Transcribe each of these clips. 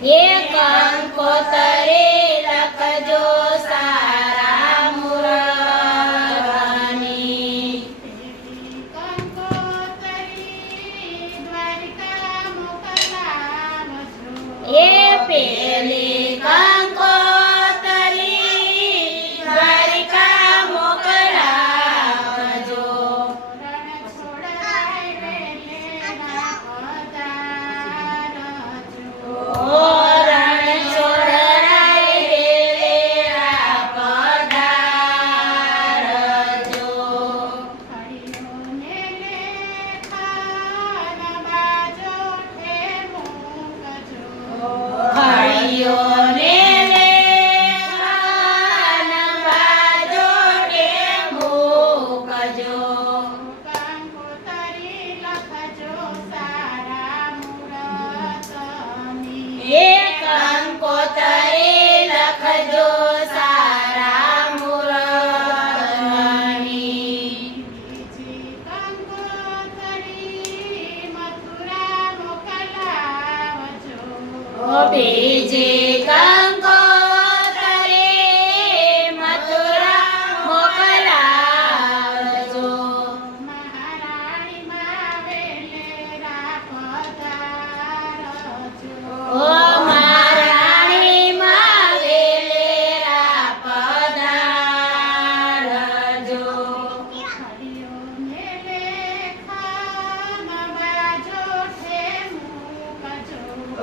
એક કંકોતરી લખજો સારા મુરતની. એ પેલી કંકોતરી દ્વારિકા મોકલાવજો. ઓ રણ છોડરાય વેલેરા પધારજો. ખળીઓને લેખાન બાજોટે મૂકજો. એ કંકોતરી લખજો સારા મુરતની. ઓ બીજી કંકોતરી મથુરા મોકલાવજો. ઓ મહારાણીમાં વેલેરા પધારજો. ઓ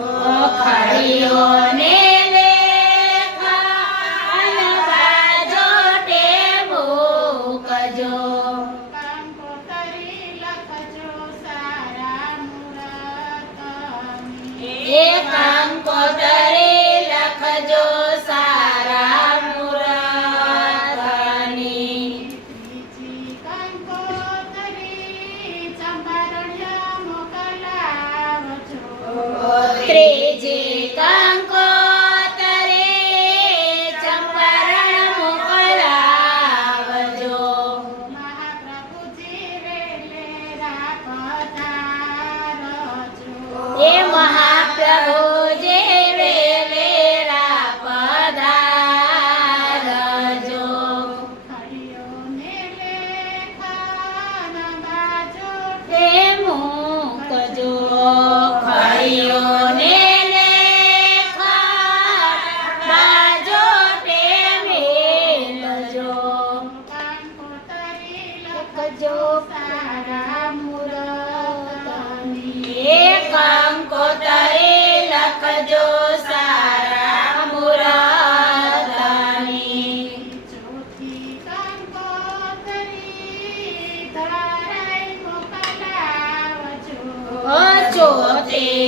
ખળીઓને લેખાન બાજોટે મૂકજો. એ કંકોતરી લખજો સારા મુરતની. ત્રીજી કંકોતરી ચંપારણ મોકલાવજો. એ મહાપ્રભુજી વેલેરા પધારજો. તે મૂકજો. ખળીઓને લેખાન બાજોટે મેલજો. લખજો સારા મુરતની. એ કંકોતરી લખજો સારા મુરતની. ઓ ચોથી